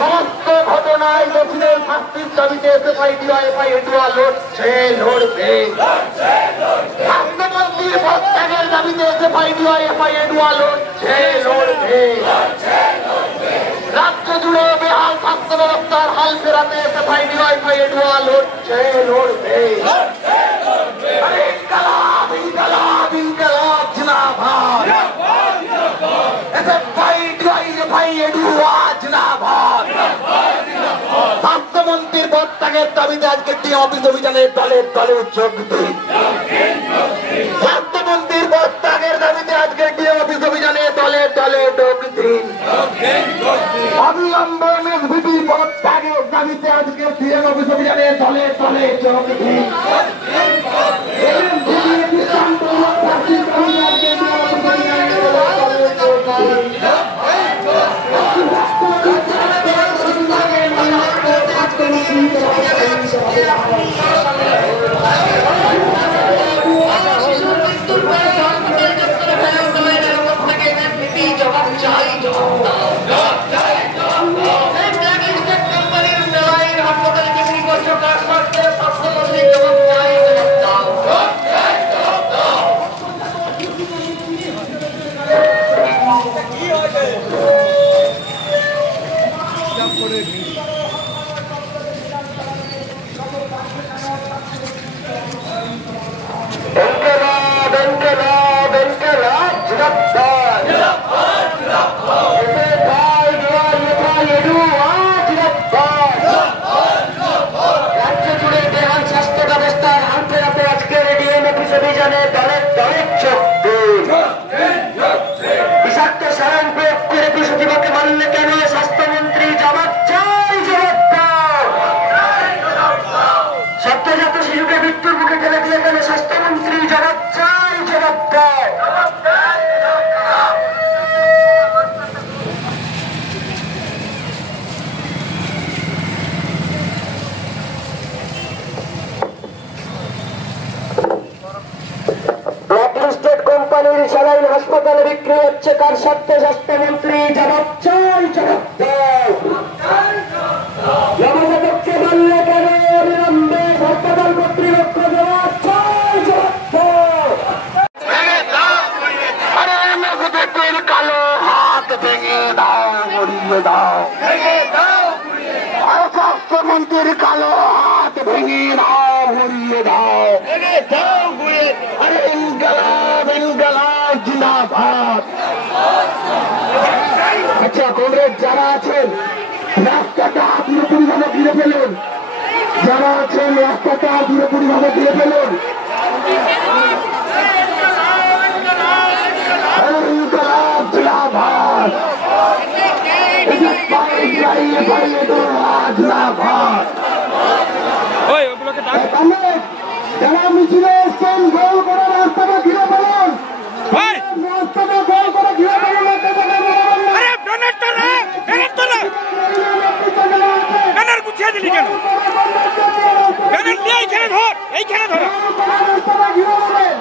সমস্ত ঘটনায় দক্ষিণের শাস্তির দাবিতে এসএফআই লড়ছে লড়বে। স্বাস্থ্যমন্ত্রীর পদত্যাগের দাবিতে এসএফআই লড়ছে লড়বে। রাজ্য জুড়ে বেহাল স্বাস্থ্য ব্যবস্থার হাল ফেরাতে এসএফআই লড়ছে লড়বে। ইনকালাব ইনকালাব ইনকালাব জিন্দাবাদ। স্বাস্থ্যমন্ত্রীর পদত্যাগের দাবিতে আজকে অফিস অভিযানে দলে দলে যোগ দিন। স্বাস্থ্যমন্ত্রীর পদত্যাগের দাবিতে আজকে অফিস অভিযানে দলে দলে যোগ দিন। অবিলম্বে এমএসভিপি পদত্যাগের দাবিতে আজকে সিএম অফিস অভিযানে দলে দলে যোগ দিন। স্যালাইন হাসপাতালে বিক্রি হচ্ছে কার স্বার্থে? স্বাস্থ্যমন্ত্রী জবাব চাই, জবাব দাও। নবজাতককে মারলে কেন অবিলম্বে হাসপাতাল কর্তৃপক্ষ জবাব চাই, জবাব দাও। কালো হাত ভেঙে দাও, গড়িয়ে দাও। স্বাস্থ্যমন্ত্রীর কালো হাত ভেঙে দাও, গড়িয়ে দাও। আরে ইনকালাব ইনকালাব জিন্দাবাদ। আচ্ছা কংগ্রেস যারা আছেন রাস্তাটা পুরোপুরি ভাবে ঘিরে ফেলুন। যারা আছেন রাস্তাটা পুরোপুরি ভাবে ঘিরে ফেলুন। ইনকালাব জিন্দাবাদ। যারা মিছিলে এসছেন গোল করে রাস্তাটা ঘিরে ফেলুন। রাস্তাটা গোল করে ঘিরে ফেলুন। গুছিয়ে দিলি কেন? এইখানে ধর, এইখানে ধর। রাস্তাটা ঘিরে ফেলুন।